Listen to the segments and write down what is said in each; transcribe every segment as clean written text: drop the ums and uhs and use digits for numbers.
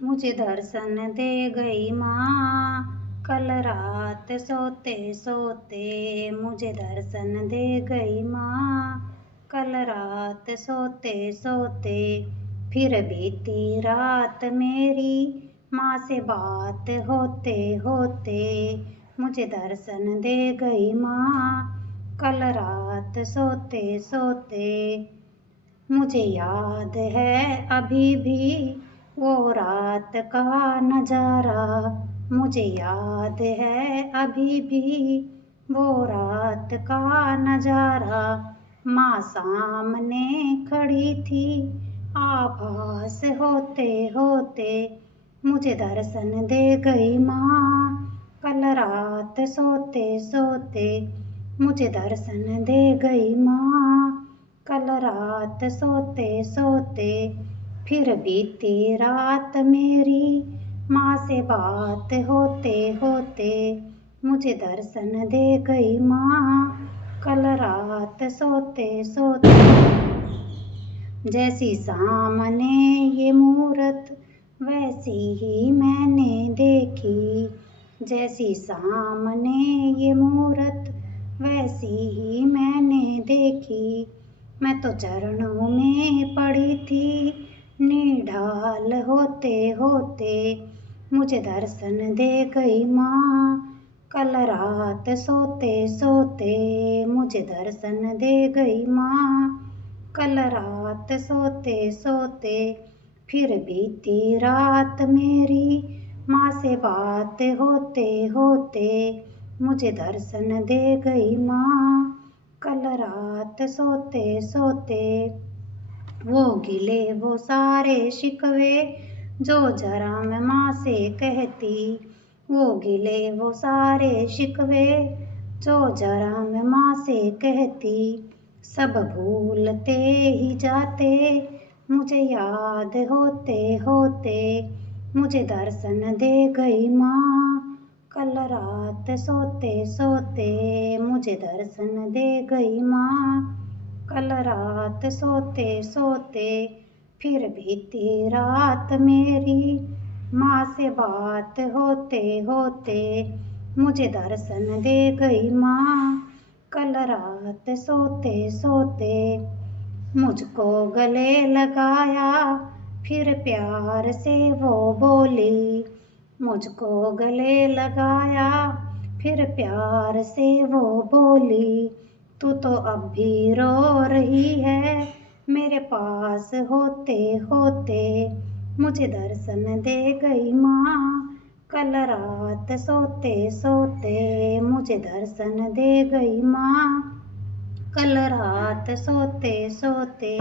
मुझे दर्शन दे गई माँ, कल रात सोते सोते। मुझे दर्शन दे गई माँ, कल रात सोते सोते। फिर बीती रात मेरी माँ से बात होते होते। मुझे दर्शन दे गई माँ, कल रात सोते सोते। मुझे याद है अभी भी वो रात का नजारा। मुझे याद है अभी भी वो रात का नजारा। माँ सामने खड़ी थी आभास होते होते। मुझे दर्शन दे गई माँ, कल रात सोते सोते। मुझे दर्शन दे गई माँ, कल रात सोते सोते। फिर बीती रात मेरी माँ से बात होते होते। मुझे दर्शन दे गई माँ, कल रात सोते सोते। जैसी सामने ये मूरत वैसी ही मैंने देखी। जैसी सामने ये मूरत वैसी ही मैंने देखी। मैं तो चरणों में पड़ी थी निढाल होते होते। मुझे दर्शन दे गई माँ, कल रात सोते सोते। मुझे दर्शन दे गई माँ, कल रात सोते सोते। फिर बीती रात मेरी माँ से बात होते होते। मुझे दर्शन दे गई माँ, कल रात सोते सोते। वो गिले वो सारे शिकवे जो जरा मैं माँ से कहती। वो गिले वो सारे शिकवे जो जरा मैं माँ से कहती। सब भूलते ही जाते मुझे याद होते होते। मुझे दर्शन दे गई माँ, कल रात सोते सोते। मुझे दर्शन दे गई माँ, कल रात सोते सोते। फिर बीती रात मेरी माँ से बात होते होते। मुझे दर्शन दे गई माँ, कल रात सोते सोते। मुझको गले लगाया फिर प्यार से वो बोली। मुझको गले लगाया फिर प्यार से वो बोली। तू तो अब भी रो रही है मेरे पास होते होते। मुझे दर्शन दे गई माँ, कल रात सोते सोते। मुझे दर्शन दे गई माँ, कल रात सोते सोते।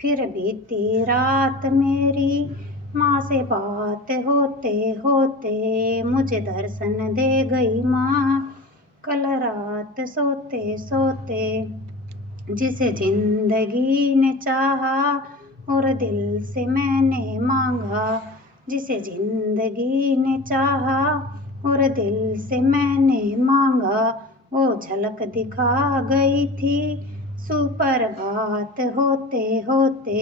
फिर बीती रात मेरी माँ से बात होते होते। मुझे दर्शन दे गई माँ, कल रात सोते सोते। जिसे जिंदगी ने चाहा और दिल से मैंने मांगा। जिसे जिंदगी ने चाहा और दिल से मैंने मांगा। वो झलक दिखा गई थी सुप्रभात होते होते।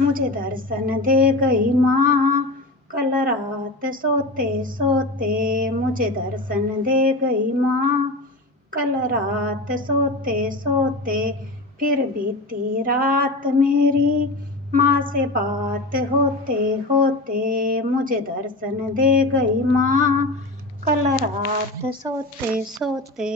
मुझे दर्शन दे गई माँ, कल रात सोते सोते। मुझे दर्शन दे गई माँ, कल रात सोते सोते। फिर बीती रात मेरी माँ से बात होते होते। मुझे दर्शन दे गई माँ, कल रात सोते सोते।